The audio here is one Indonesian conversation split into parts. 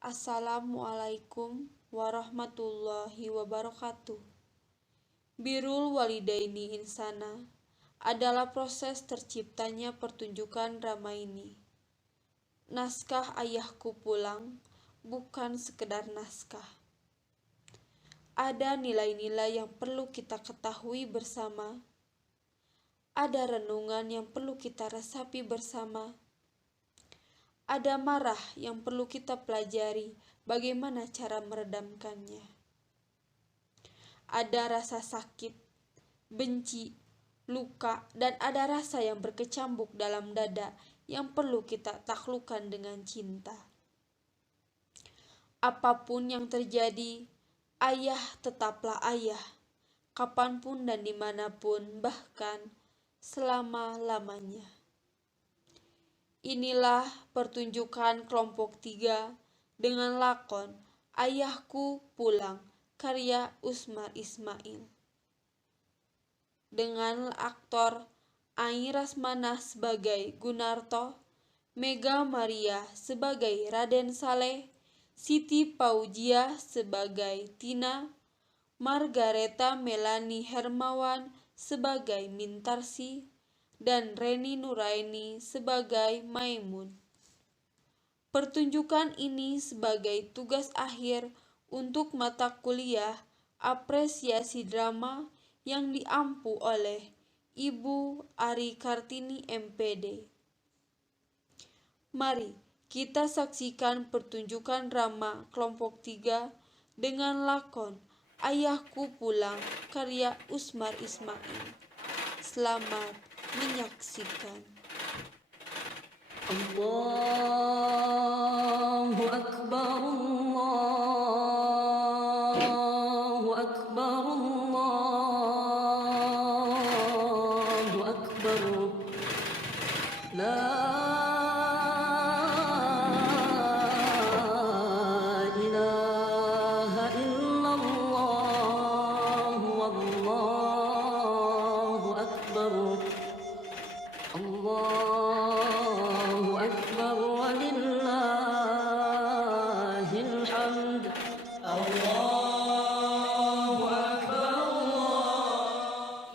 Assalamualaikum warahmatullahi wabarakatuh. Birrul walidaini insana adalah proses terciptanya pertunjukan drama ini. Naskah Ayahku Pulang bukan sekedar naskah. Ada nilai-nilai yang perlu kita ketahui bersama. Ada renungan yang perlu kita resapi bersama. Ada marah yang perlu kita pelajari bagaimana cara meredamkannya. Ada rasa sakit, benci, luka, dan ada rasa yang berkecambuk dalam dada yang perlu kita taklukkan dengan cinta. Apapun yang terjadi, ayah tetaplah ayah, kapanpun dan dimanapun, bahkan selama-lamanya. Inilah pertunjukan kelompok 3 dengan lakon Ayahku Pulang, karya Usmar Ismail. Dengan aktor Ai Rasmana sebagai Gunarto, Mega Maria sebagai Raden Saleh, Siti Paujia sebagai Tina, Margareta Melani Hermawan sebagai Mintarsi, dan Reni Nuraini sebagai Maimun. Pertunjukan ini sebagai tugas akhir untuk mata kuliah apresiasi drama yang diampu oleh Ibu Ari Kartini MPD. Mari kita saksikan pertunjukan drama kelompok 3 dengan lakon Ayahku Pulang, karya Usmar Ismail. Selamat menyaksikan. Allahu Akbar, Allahu Akbar, Allahu Akbar. La ilaha illallah, wallahu akbar. Allahu Akbar walillahil hamd. Allahu Akbar.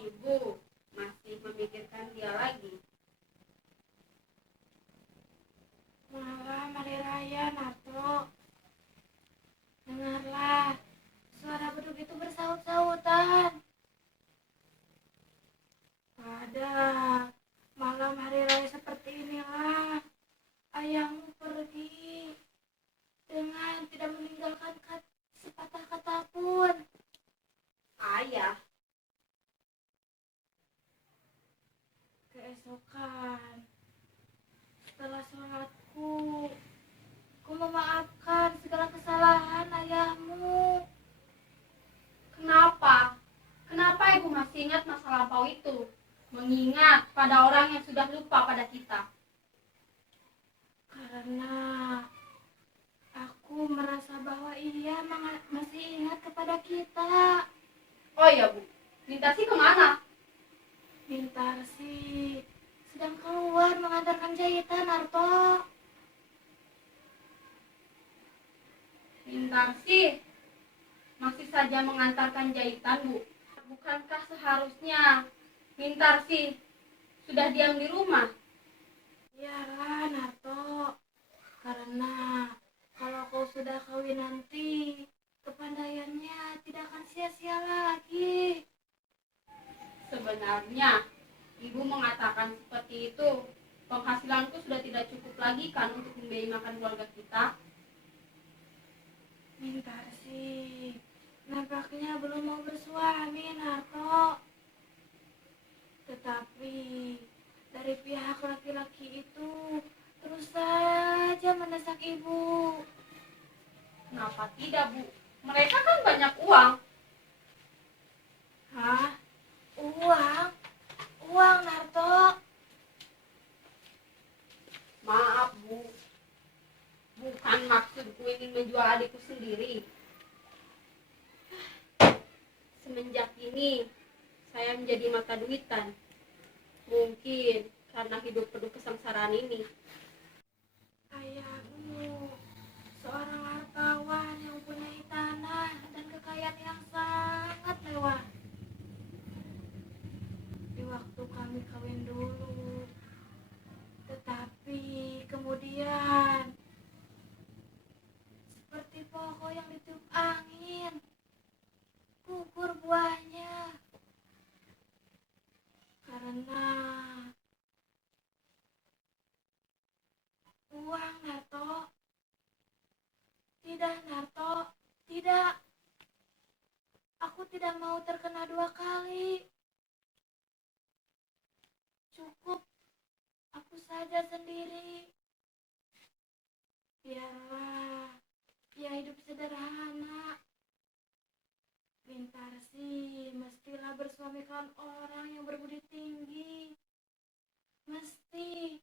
Ibu masih memikirkan dia lagi. Malam hari raya, Narto. Dengarlah, suara beduk itu bersaut-sautan. Pada malam hari raya seperti inilah ayahmu pergi dengan tidak meninggalkan sepatah kata pun. Ayah, Keesokan, setelah sholatku, ku memaafkan segala kesalahan ayahmu. kenapa? Kenapa ibu masih ingat masa lampau itu? Mengingat pada orang yang sudah lupa pada kita. Karena aku merasa bahwa ia masih ingat kepada kita. Oh iya bu, Mintarsi kemana? Mintarsi sedang keluar mengantarkan jahitan, Narto. Mintarsi masih saja mengantarkan jahitan bu. Bukankah seharusnya Mintarsi sudah diam di rumah? Iyalah, Narto. Karena kalau kau sudah kawin nanti, kepandaiannya tidak akan sia-sia lagi. Sebenarnya ibu mengatakan seperti itu. Penghasilanku sudah tidak cukup lagi kan untuk membiayai makan keluarga kita. Mintarsi nampaknya belum mau bersuami, Narto. Tetapi dari pihak laki-laki itu terus saja mendesak ibu. Kenapa tidak bu? Mereka kan banyak uang. Hah? Uang? Uang, Narto? Maaf bu, bukan maksudku ingin menjual adikku sendiri. Semenjak ini saya menjadi mata duitan. Mungkin karena hidup penuh kesengsaraan ini. Ayahmu seorang Tidak, Narto. Tidak. Aku tidak mau terkena 2 kali. Cukup. Aku saja sendiri. Biarlah. Ya hidup sederhana. Mintarsi mestilah bersuamikan orang yang berbudi tinggi. Mesti.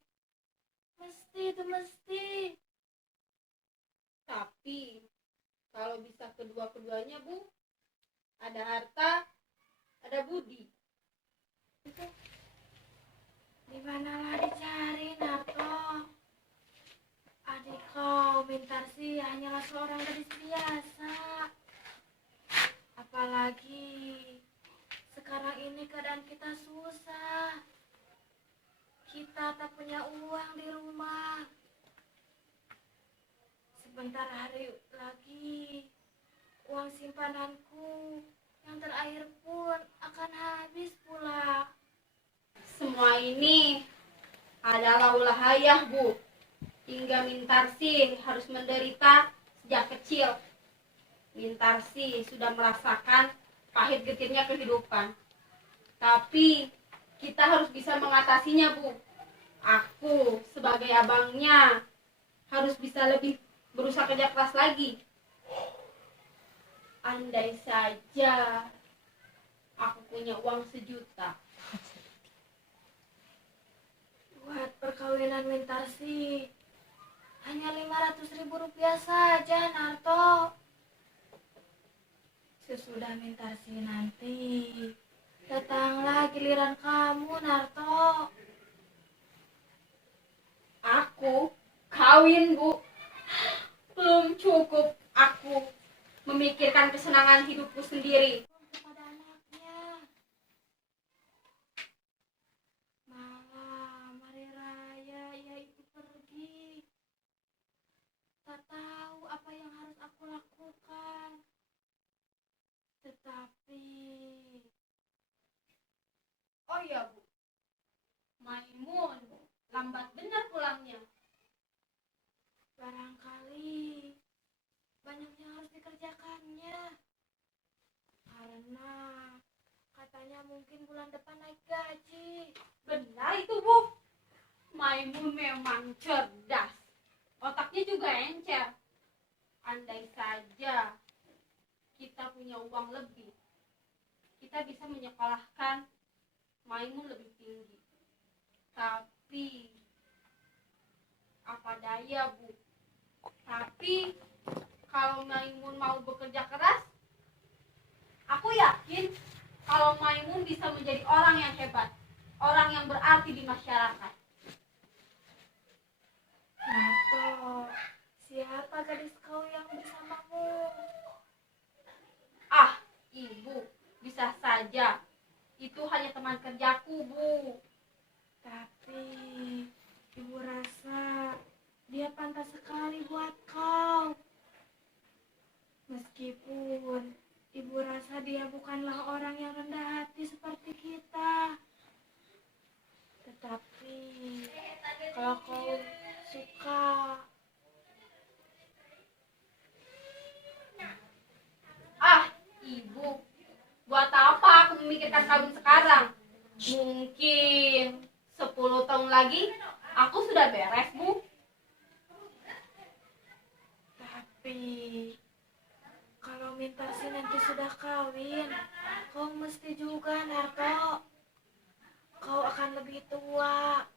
Mesti itu mesti. Tapi kalau bisa kedua-keduanya, Bu, ada harta, ada budi. Di manalah dicari, Narto? Adik kau, Mintarsi hanyalah seorang gadis biasa. Apalagi sekarang ini keadaan kita susah. Kita tak punya uang di rumah. Sebentar hari lagi, uang simpananku yang terakhir pun akan habis pula. Semua ini adalah ulah ayah, Bu. Hingga Mintarsi harus menderita sejak kecil. Mintarsi sudah merasakan pahit getirnya kehidupan. Tapi kita harus bisa mengatasinya, Bu. Aku sebagai abangnya harus bisa lebih berusaha kerja keras lagi. Andai saja aku punya uang 1 juta. Buat perkawinan Mintarsi hanya 500.000 rupiah saja, Narto. Sesudah Mintarsi nanti, datanglah giliran kamu, Narto. Aku kawin, Bu. Belum cukup aku memikirkan kesenangan hidupku sendiri. Kepada anaknya. Malam hari raya ia itu pergi. Tak tahu apa yang harus aku lakukan. Tetapi Oh iya, Bu. Maimun lambat benar pulangnya. barangkali banyak yang harus dikerjakannya. Karena katanya mungkin bulan depan naik gaji. Benar itu, Bu. Maimun memang cerdas. Otaknya juga encer. Andai saja kita punya uang lebih, kita bisa menyekolahkan Maimun lebih tinggi. Tapi apa daya, Bu. Tapi kalau Maimun mau bekerja keras, aku yakin kalau Maimun bisa menjadi orang yang hebat, orang yang berarti di masyarakat. Narto, siapa gadis kau yang bersamamu? Ah, Ibu, bisa saja. Itu hanya teman kerjaku, Bu. Tapi ibu rasa dia pantas sekali buat kau. Meskipun ibu rasa dia bukanlah orang yang rendah hati seperti kita. Tetapi kalau kau suka, Ah, Ibu, buat apa aku memikirkan kawin sekarang? Mungkin 10 tahun lagi aku sudah beres, Bu. tapi kalau Mintarsi nanti sudah kawin, kau mesti juga, Narto. Kau akan lebih tua.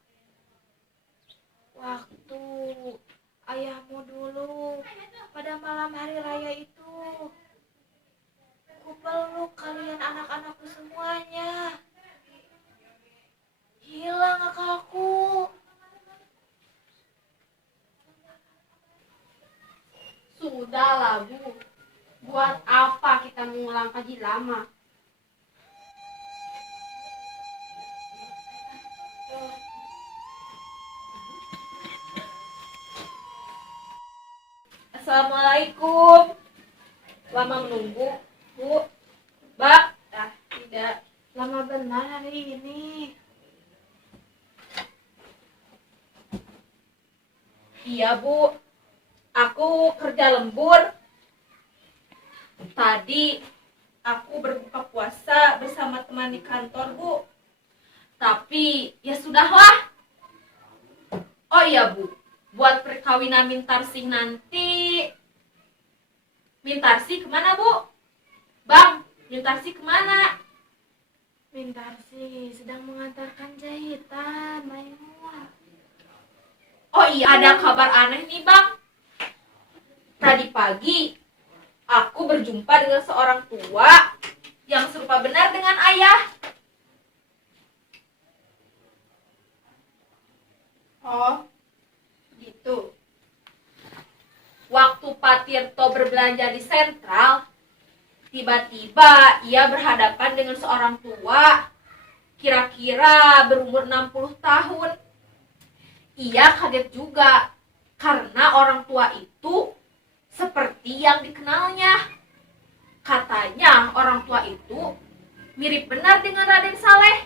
Waktu ayahmu dulu pada malam hari raya itu, ku peluk kalian anak-anakku semuanya. Hilang akalku. Sudahlah, Bu. Buat apa kita mengulang kaji lama? Assalamualaikum. Lama menunggu, Bu. Mbak, tidak. Lama benar hari ini. Iya, Bu. Aku kerja lembur. Tadi aku berbuka puasa bersama teman di kantor, Bu. Tapi ya sudahlah. Oh iya, Bu. Buat perkawinan Mintarsih nanti. Mintarsih kemana, Bu? Bang, Mintarsih kemana? Mintarsih sedang mengantarkan jahitan, Maimun. Oh iya, ada kabar aneh nih, Bang. Tadi pagi, aku berjumpa dengan seorang tua yang serupa benar dengan ayah. Oh, gitu. Waktu Pak Tirto berbelanja di sentral, tiba-tiba ia berhadapan dengan seorang tua, kira-kira berumur 60 tahun. Ia kaget juga, karena orang tua itu seperti yang dikenalnya. Katanya orang tua itu mirip benar dengan Raden Saleh.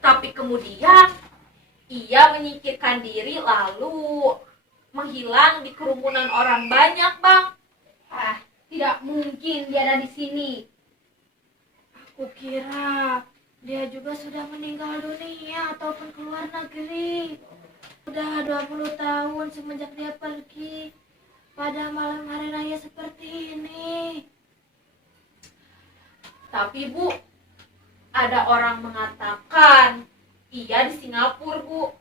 Tapi kemudian ia menyingkirkan diri lalu menghilang di kerumunan orang banyak, Bang. Tidak mungkin dia ada di sini. Aku kira dia juga sudah meninggal dunia ataupun keluar negeri. Udah 20 tahun semenjak dia pergi pada malam hari raya seperti ini. Tapi Bu, ada orang mengatakan ia di Singapura, Bu.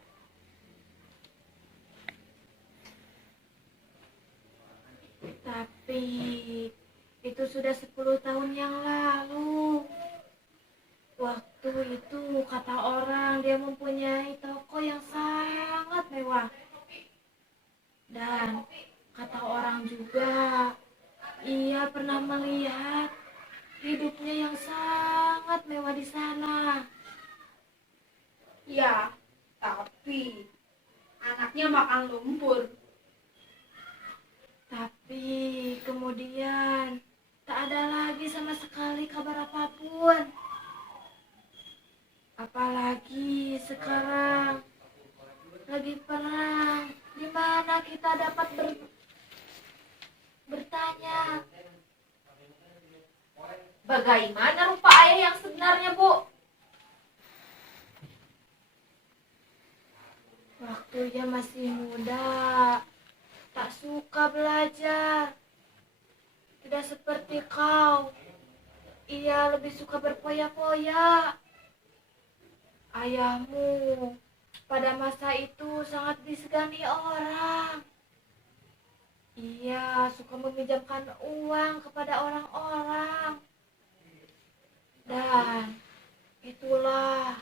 Tapi itu sudah 10 tahun yang lalu. Waktu itu kata orang dia mempunyai toko yang sangat mewah. Dan kata orang juga ia pernah melihat hidupnya yang sangat mewah di sana. Ya, tapi anaknya makan lumpur. Tapi kemudian tak ada lagi sama sekali kabar apapun. Apalagi sekarang lagi perang, di mana kita dapat bertanya. Bagaimana rupa ayah yang sebenarnya, Bu? Waktu dia masih muda, tak suka belajar. Tidak seperti kau. Ia lebih suka berpoya-poya. Ayahmu pada masa itu sangat disegani orang. Ia suka meminjamkan uang kepada orang-orang. Dan itulah.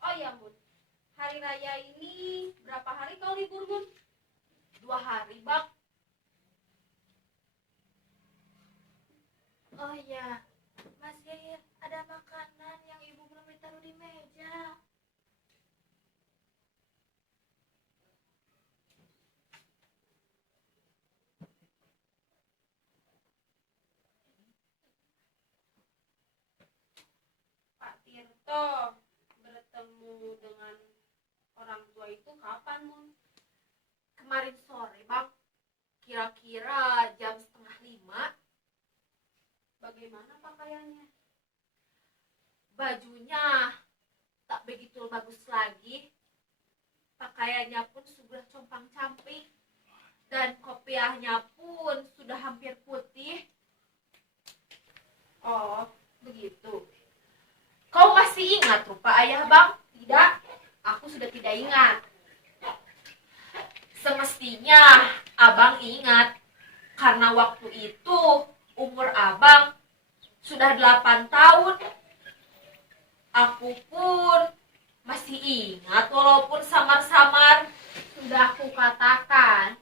Oh ya, Bun. Hari raya ini berapa hari kau libur, Bun? 2 hari, Bang. Oh ya, masih ada makanan yang ibu belum ditaruh di meja. Pak Tirto bertemu dengan orang tua itu kapan, Bun? Kemarin sore, Bang. Kira-kira jam 4:30. Bagaimana pakaiannya? Bajunya tak begitu bagus lagi. Pakaiannya pun sudah compang-camping. Dan kopiahnya pun sudah hampir putih. Oh, begitu. Kau masih ingat rupa ayah, Bang? Tidak, aku sudah tidak ingat. Semestinya Abang ingat. Karena waktu itu umur Abang sudah 8 tahun. Aku pun masih ingat walaupun samar-samar. Sudah aku katakan,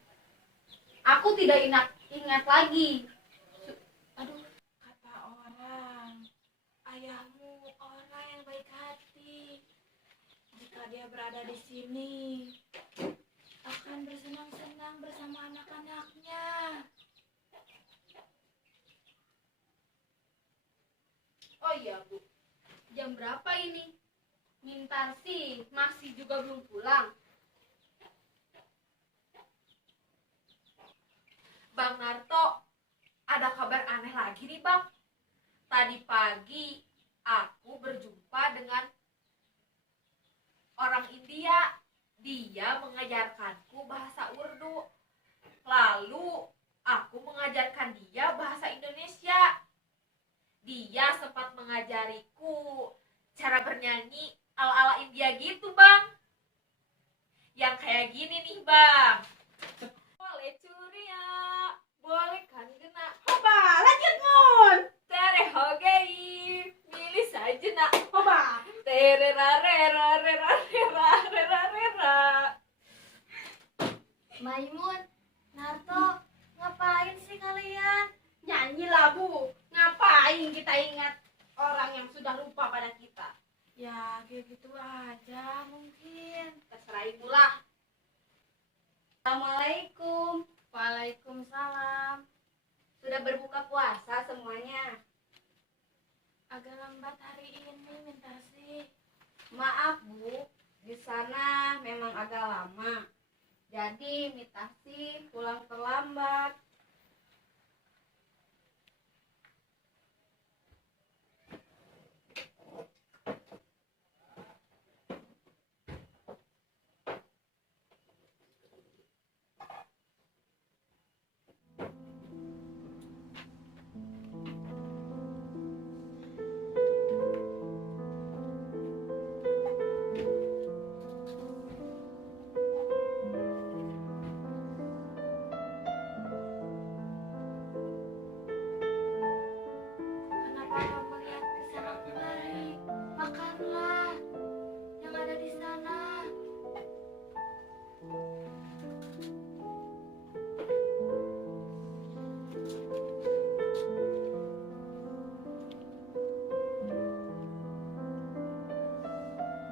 aku tidak ingat lagi. Aduh, kata orang, ayahmu orang yang baik hati. Jika dia berada di sini, akan bersenang-senang bersama anak-anaknya. Oh iya, Bu. Jam berapa ini? Mintarsih masih juga juga belum pulang. Bang Narto, ada kabar aneh lagi nih Bang. Tadi pagi aku berjumpa dengan orang India. Dia mengajarkanku bahasa Urdu. Lalu aku mengajarkan dia bahasa Indonesia. Dia sempat mengajariku cara bernyanyi ala-ala India gitu Bang. Yang kayak gini nih Bang. Boleh curia, boleh kan gena. Hoba, lanjut Mun. Tere hogei, milih saja nak. Hoba. Tere rarera rera rera rera rera. Maimun, Narto, ngapain sih kalian? Nyanyi lah Bu. Ngapain kita ingat orang yang sudah lupa pada kita? Ya, kayak gitu aja mungkin. Terserah ibu lah. Assalamualaikum. Waalaikumsalam. Sudah berbuka puasa semuanya? Agak lambat hari ini, minta sih. Maaf Bu, di sana memang agak lama. Jadi Mitasi pulang terlambat. Kenapa kamu lihat ke sana kemari? Makanlah yang ada di sana.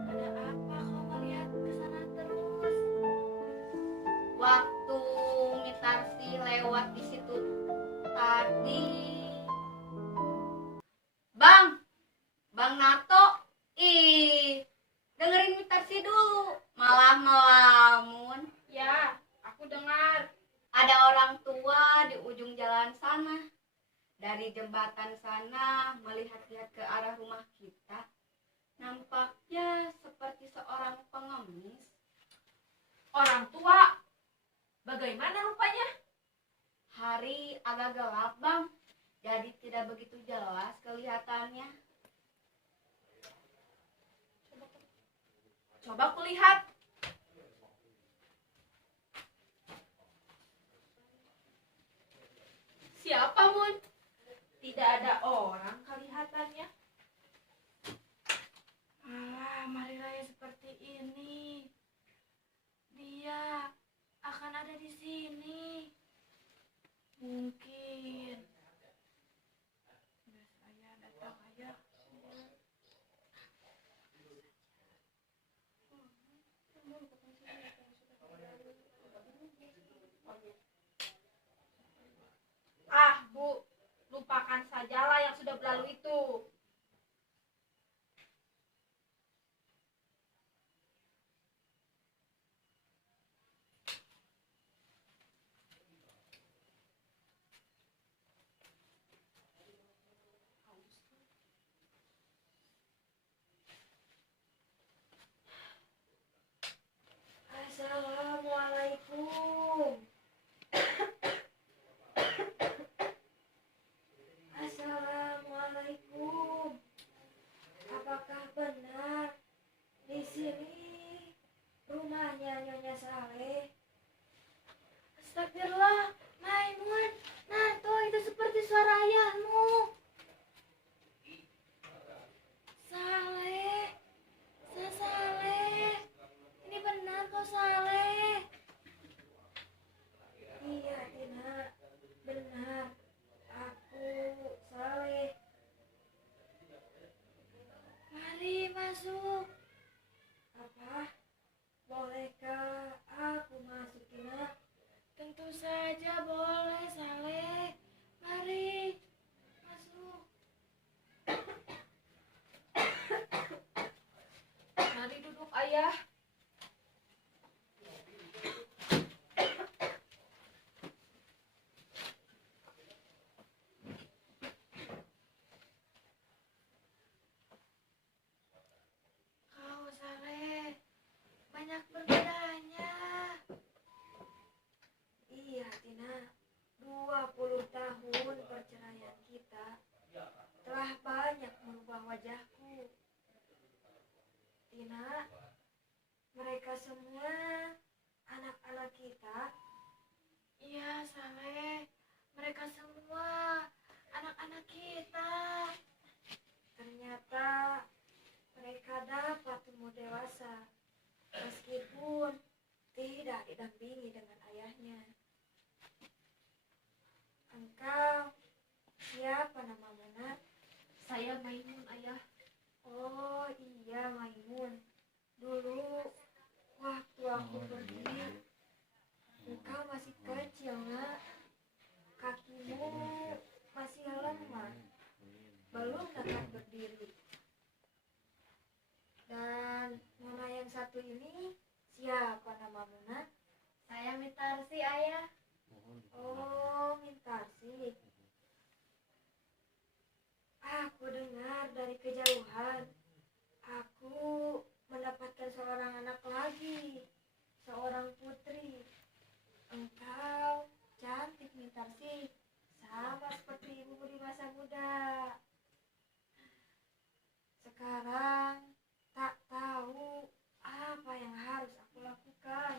Ada apa kau melihat ke sana terus? Waktu Mitasi lewat di situ tadi. Bang Nato, dengerin Mitasi dulu. Malah melamun. Ya, aku dengar. Ada orang tua di ujung jalan sana. Dari jembatan sana melihat-lihat ke arah rumah kita. Nampaknya seperti seorang pengemis. Orang tua. Bagaimana rupanya? Hari agak gelap Bang, jadi tidak begitu jelas kelihatannya. Coba kulihat. Siapa Mun? Tidak ada orang kelihatannya. Alah, marilah yang seperti ini. Dia akan ada di sini. Mungkin. Udah saya datang aja. Ah, Bu, lupakan sajalah yang sudah berlalu itu. Assalamualaikum. Assalamualaikum. Apakah benar di sini rumahnya Nyonya Saleh? Astagfirullah, Maimun, Nato, itu seperti suara ayahmu. Saleh, Saleh, ini benar kau Saleh? Iya, Tina, benar. Aku Saleh. Mari masuk. semua anak-anak kita? Iya, Saleh. Mereka semua anak-anak kita. Ternyata mereka dapat tumbuh dewasa meskipun tidak didampingi dengan ayahnya. Engkau siapa namamu, Nak? Saya Maimun, Ayah. Oh iya, Maimun. Dulu waktu aku pergi, engkau masih kecil, Nak. Kakimu masih lemah, belum dapat berdiri. Dan Nona yang satu ini siapa namamu, Nak? Saya Mitarsi, Ayah. Oh, Mintarsi. Aku dengar dari kejauhan. Aku mendapatkan seorang anak lagi, seorang putri. Engkau cantik, Mintarsi, sama seperti ibumu di masa muda. Sekarang tak tahu apa yang harus aku lakukan.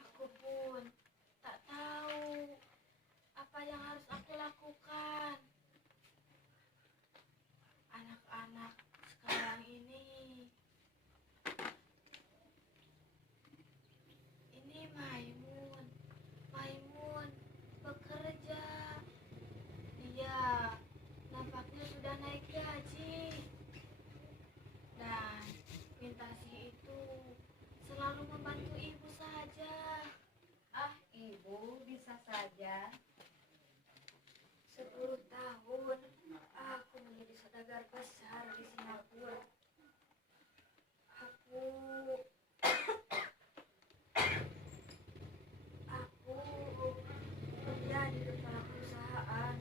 Aku pun tak tahu apa yang harus aku lakukan. Anak-anak sekarang ini Maimun. Maimun bekerja. Dia nampaknya sudah naik gaji. Dan Mintasi itu selalu membantu ibu saja. Ah, Ibu bisa saja. 10 tahun aku menjadi saudagar besar di Singapura. Aku menjadi kepala perusahaan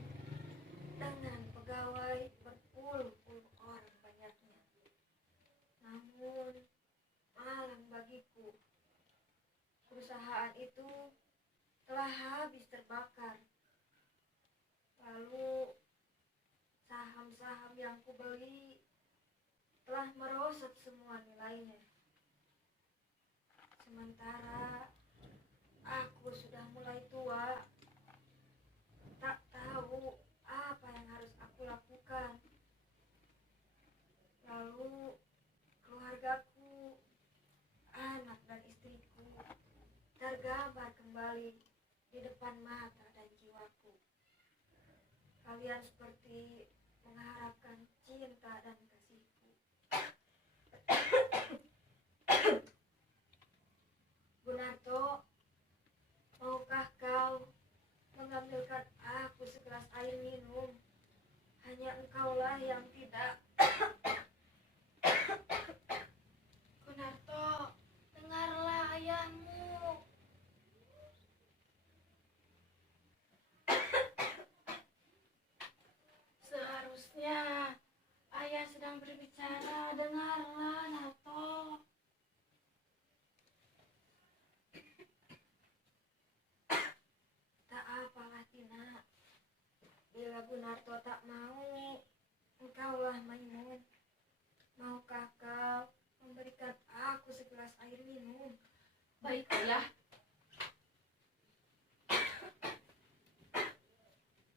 dengan pegawai berpuluh-puluh orang banyaknya. Namun malang bagiku, perusahaan itu telah habis terbakar. Lalu saham-saham yang kubeli telah merosot semua nilainya. Sementara aku sudah mulai tua, tak tahu apa yang harus aku lakukan. Lalu keluargaku, anak dan istriku tergambar kembali di depan mata dan jiwaku. Kalian seperti mengharapkan cinta dan kasihku. Gunarto, maukah kau mengambilkan aku segelas air minum? Hanya engkaulah yang tidak. Gunarto, dengarlah ayahmu. Seharusnya ayah sedang berbicara, dengarlah, Narto. Tak apalah, Tina. Bila Gunarto tak mau, engkaulah Maimun. Maukah kau memberikan aku segelas air minum? Baik, Ayah.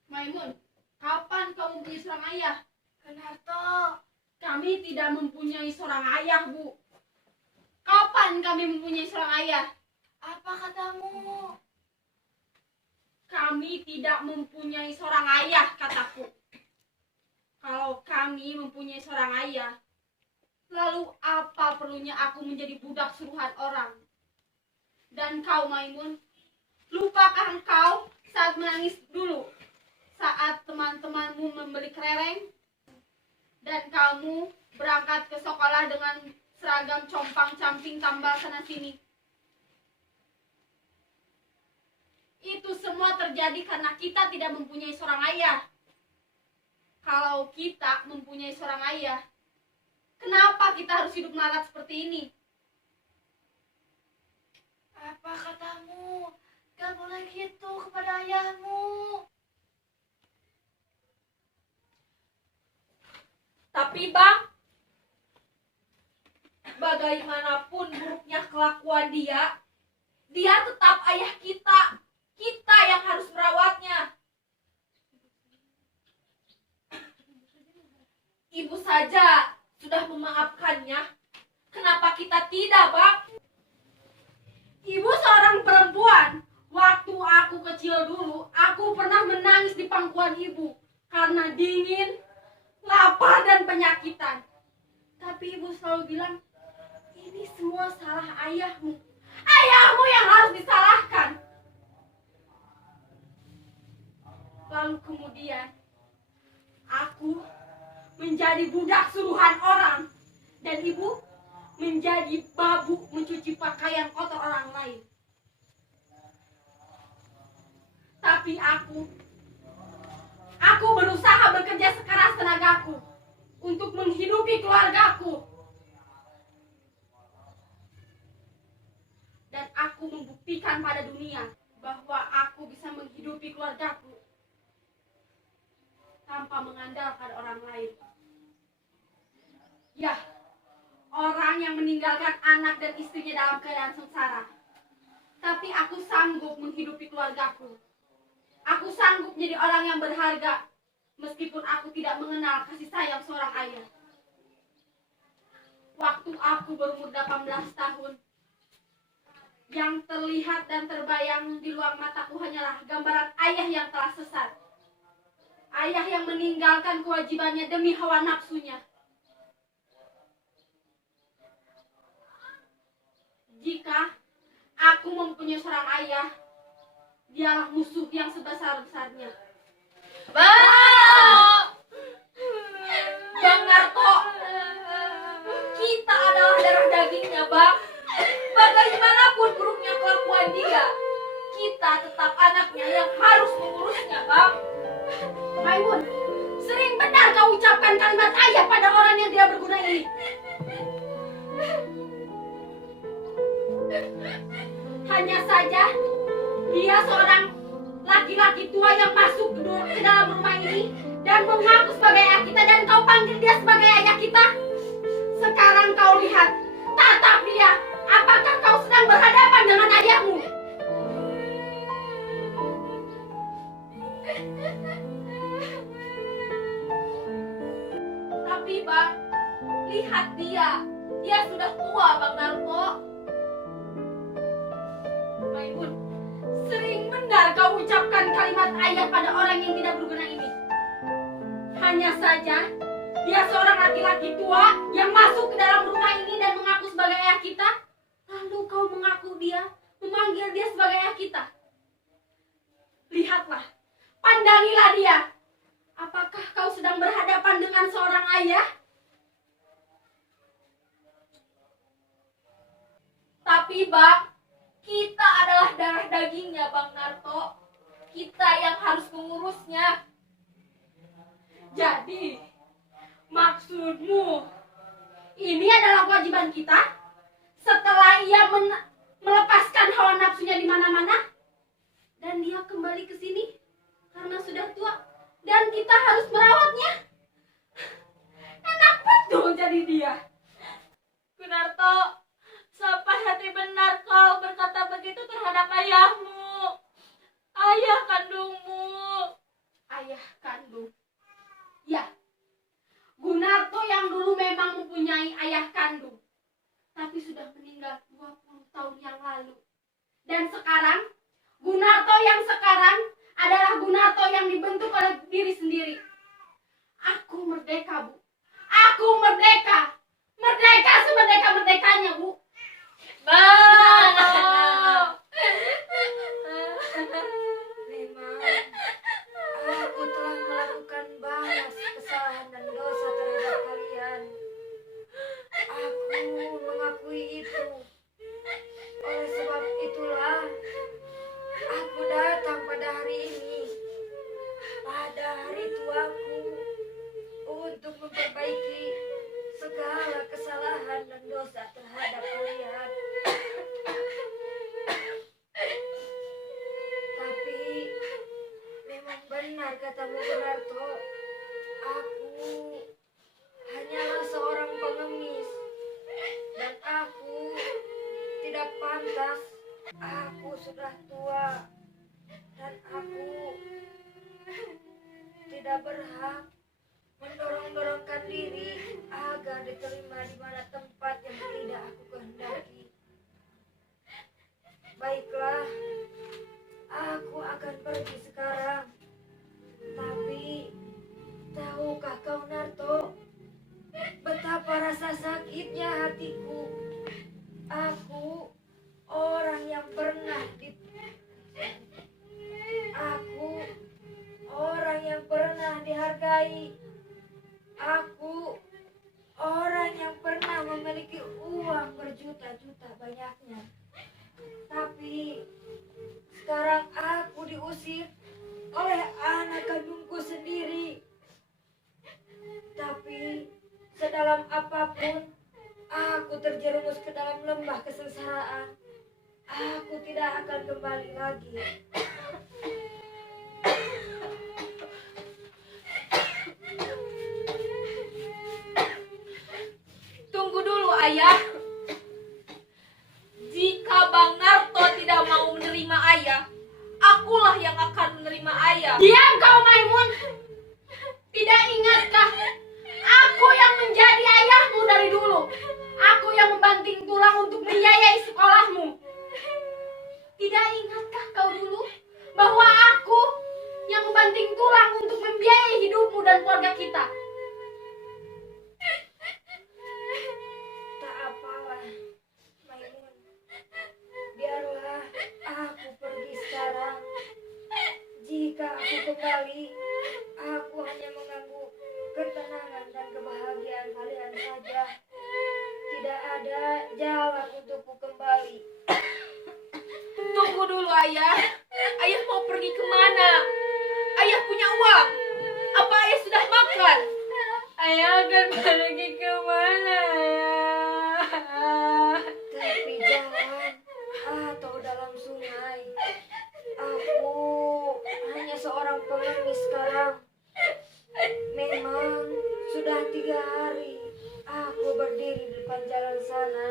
Maimun, kapan kau mempunyai seorang ayah? Gunarto, Kami tidak mempunyai seorang ayah, Bu. Kapan kami mempunyai seorang ayah? apa katamu? Kami tidak mempunyai seorang ayah, kataku. Kalau kami mempunyai seorang ayah, lalu apa perlunya aku menjadi budak suruhan orang? Dan kau, Maimun, lupakah engkau saat menangis dulu, saat teman-temanmu membeli kelereng, dan kamu berangkat ke sekolah dengan seragam compang-camping tambal sana-sini? Itu semua terjadi karena kita tidak mempunyai seorang ayah. Kalau kita mempunyai seorang ayah, kenapa kita harus hidup melarat seperti ini? Apa katamu? Gak boleh gitu kepada ayahmu. Tapi Bang, Bagaimanapun buruknya kelakuan dia tetap ayah kita. Kita yang harus merawatnya. Ibu saja sudah memaafkannya. Kenapa kita tidak, Bang? Ibu seorang perempuan. Waktu aku kecil dulu, aku pernah menangis di pangkuan ibu karena dingin, lapar, dan penyakitan. Tapi ibu selalu bilang, ini semua salah ayahmu. Ayahmu yang harus disalahkan. Lalu kemudian, aku menjadi budak suruhan orang. Dan ibu menjadi babu mencuci pakaian kotor orang lain. Tapi aku berusaha bekerja sekeras tenagaku untuk menghidupi keluargaku. Dan aku membuktikan pada dunia bahwa aku bisa menghidupi keluargaku tanpa mengandalkan orang lain. Ya, orang yang meninggalkan anak dan istrinya dalam keadaan sengsara. Tapi aku sanggup menghidupi keluargaku. Aku sanggup menjadi orang yang berharga, meskipun aku tidak mengenal kasih sayang seorang ayah. Waktu aku berumur 18 tahun, yang terlihat dan terbayang di luar mataku hanyalah gambaran ayah yang telah sesat. Ayah yang meninggalkan kewajibannya demi hawa nafsunya. Jika aku mempunyai seorang ayah, dialah musuh yang sebesar-besarnya. Bang Narto, kita adalah darah dagingnya, Bang. Bagaimanapun buruknya kelakuan dia, kita tetap anaknya yang harus mengurusnya, Bang. Maimun, sering benar kau ucapkan kalimat ayah pada orang yang tidak berguna ini. Hanya saja dia seorang laki-laki tua yang masuk ke dalam rumah ini dan mengaku sebagai ayah kita, dan kau panggil dia sebagai ayah kita. Sekarang kau lihat, tatap dia. Apakah kau sedang berhadapan dengan ayahmu? Tapi Bang, lihat dia. Dia sudah tua, Bang Narto. Maimun, sering benar kau ucapkan kalimat ayah pada orang yang tidak berguna ini. Hanya saja, dia seorang laki-laki tua yang masuk ke dalam rumah ini dan mengaku sebagai ayah kita. Lalu kau mengaku dia, memanggil dia sebagai ayah kita. Lihatlah, pandangilah dia. Apakah kau sedang berhadapan dengan seorang ayah? Tapi Bang, kita adalah darah dagingnya, Bang Narto. Kita yang harus mengurusnya. Jadi, maksudmu, ini adalah kewajiban kita? Setelah ia melepaskan hawa nafsunya di mana-mana, dan dia kembali ke sini karena sudah tua, dan kita harus merawatnya. Enak betul jadi dia. Gunarto, sampai hati benar kau berkata begitu terhadap ayahmu, ayah kandungmu. Ayah kandung. Ya, Gunarto yang dulu memang mempunyai ayah kandung, tapi sudah meninggal 20 tahun yang lalu. Dan sekarang, Gunarto yang sekarang adalah Gunarto yang dibentuk oleh diri sendiri. Aku merdeka, Bu. Aku merdeka. Merdeka semerdeka-merdekanya, Bu. Memang aku telah melakukan banyak kesalahan dan dosa terhadap kalian. Aku mengakui itu. Oleh sebab itulah aku datang pada hari ini, pada hari tuaku, untuk memperbaiki segala kesalahan dan pantas. Aku sudah tua dan aku tidak berhak mendorong-dorongkan diri agar diterima di mana tempat yang tidak aku kehendaki. Baiklah, aku akan pergi sekarang. Tapi tahukah kau, Narto, betapa rasa sakitnya hatiku. Aku orang yang pernah dihargai. Aku orang yang pernah memiliki uang berjuta-juta banyaknya. Tapi sekarang aku diusir oleh anak kandungku sendiri. Tapi sedalam apapun aku terjerumus ke dalam lembah kesengsaraan, aku tidak akan kembali lagi. Tunggu dulu, Ayah. Jika Bang Narto tidak mau menerima Ayah, akulah yang akan menerima Ayah. Diam kau, Maimun. Tidak ingatkah aku yang menjadi ayahmu dari dulu? Aku yang membanting tulang untuk membiayai sekolahmu. Tidak ingatkah kau dulu bahwa aku yang membanting tulang untuk membiayai hidupmu dan keluarga kita? Tak apalah, Maimun. Biarlah aku pergi sekarang. Jika aku kembali, aku hanya mengganggu ketenangan dan kebahagiaan kalian saja. Tidak ada jalan untukku kembali. Tunggu dulu, Ayah. Ayah mau pergi kemana? Ayah punya uang. Apa Ayah sudah makan? Ayah akan pergi kemana, Ayah? Tepi jalan atau dalam sungai. Aku hanya seorang pengemis sekarang. Memang sudah 3 hari aku berdiri di depan jalan sana.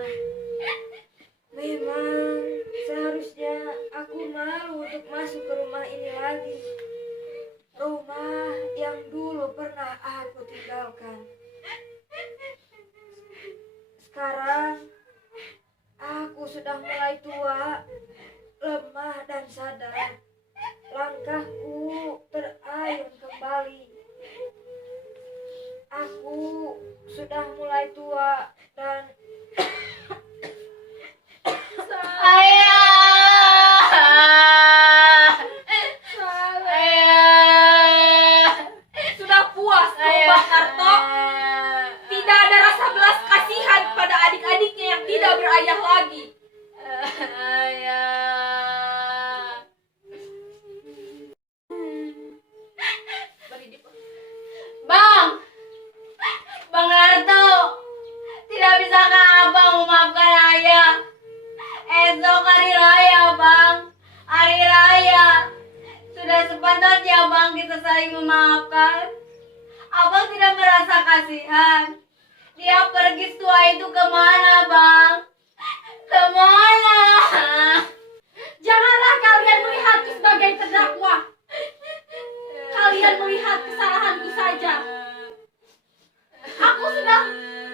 Memang seharusnya aku malu untuk masuk ke rumah ini lagi. Rumah yang dulu pernah aku tinggalkan. Sekarang aku sudah mulai tua, lemah dan sadar. Langkahku terayun kembali. Aku sudah mulai tua dan Sudah puas kau, Bang Narto? Tidak ada rasa belas kasihan pada adik-adiknya yang tidak berayah lagi. Bang Narto, tidak bisakah Abang memaafkan Ayah? Esok hari raya, Bang. Hari raya. Sudah sepantasnya, Bang, kita saling memaafkan. Abang tidak merasa kasihan. Dia pergi setua itu kemana, Bang? Kemana? Janganlah kalian melihatku sebagai terdakwa. Kalian melihat kesalahanku saja. Aku sudah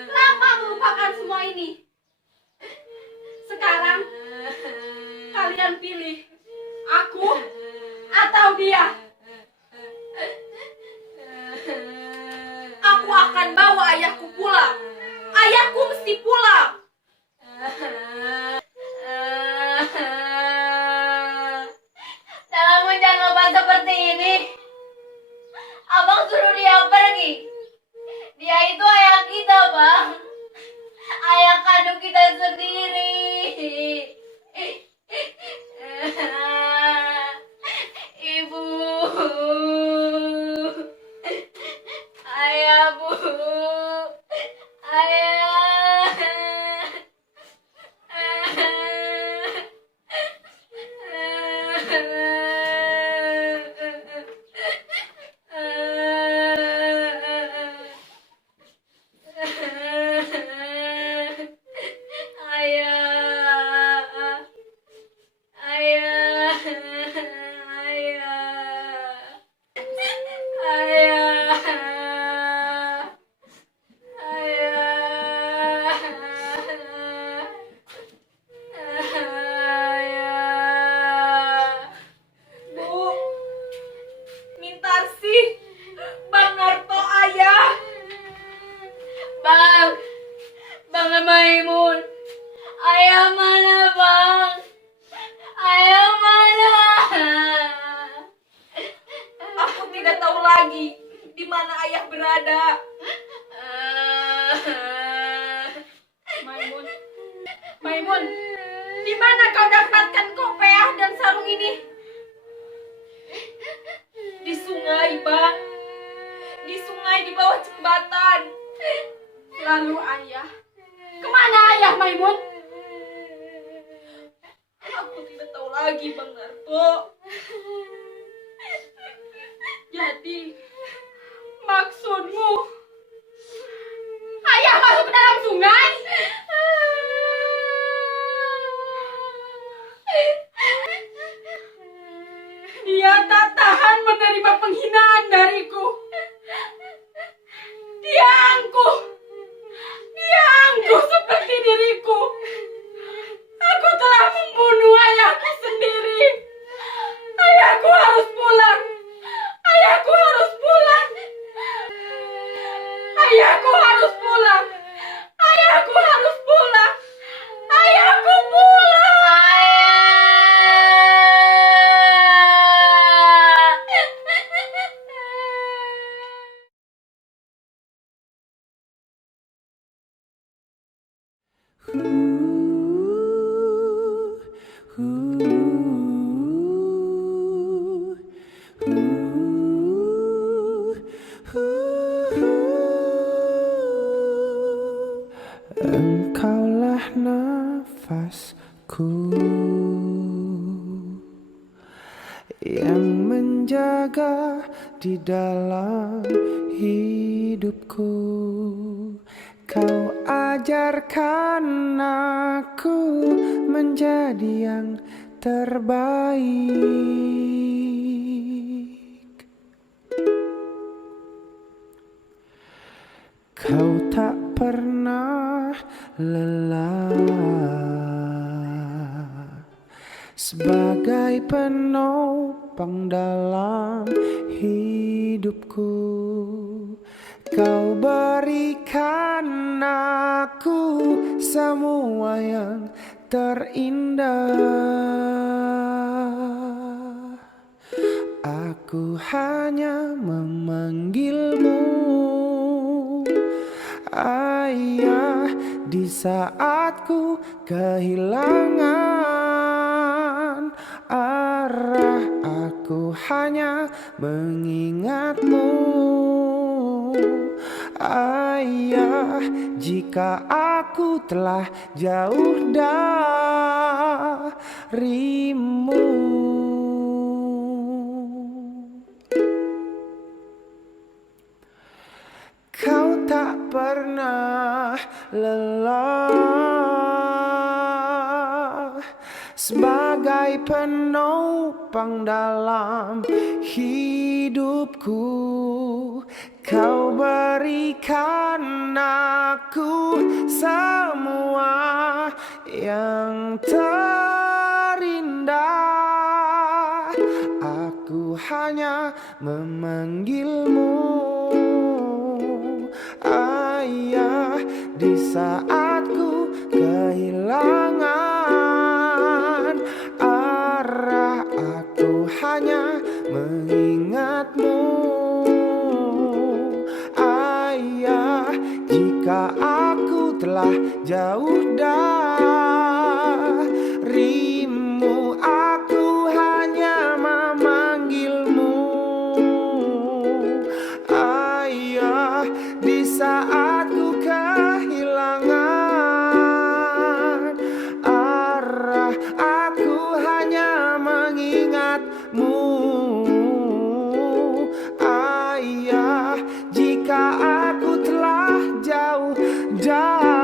lama melupakan semua ini. Sekarang kalian pilih aku atau dia. Aku akan bawa ayahku pulang. Ayahku mesti pulang. Dalam hujan lebat seperti ini, Abang suruh dia pergi. Dia itu ayah kita, Bang. Ayah kandung kita sendiri. Ibu. Ayah, Bu. Ayah. Maimun, di mana kau dapatkan kopiah dan sarung ini? Di sungai, Bang. Di sungai di bawah jembatan. Lalu ayah. Kemana ayah, Maimun? Aku tidak tahu lagi, Bang Narto. Jadi, maksudmu ayah masuk ke dalam sungai? Dia tak tahan menerima penghinaan dariku. Dia angkuh seperti diriku. Aku telah membunuh ayahku sendiri. Ayahku harus pulang. Ayahku harus pulang. Ayahku harus pulang. Ayahku harus pulang. Ayahku pulang. Engkaulah nafasku yang menjaga di dalam hidupku. Kau ajarkan aku menjadi yang terbaik. Kau tak pernah lelah sebagai penopang dalam hidupku. Kau berikan aku semua yang terindah. Aku hanya memanggilmu Ayah di saat ku kehilangan arah. Aku hanya mengingatmu Ayah, jika aku telah jauh darimu. Kau tak pernah lelah sebagai penopang dalam hidupku. Kau berikan aku semua yang terindah. Aku hanya memanggilmu Ayah di saat ku kehilangan arah. Aku hanya mengingatmu Ayah, jika aku telah jauh darimu. Aku hanya memanggilmu Ayah di saat ku kehilangan arah. Aku hanya mengingatmu Ayah, jika aku telah jauh darimu.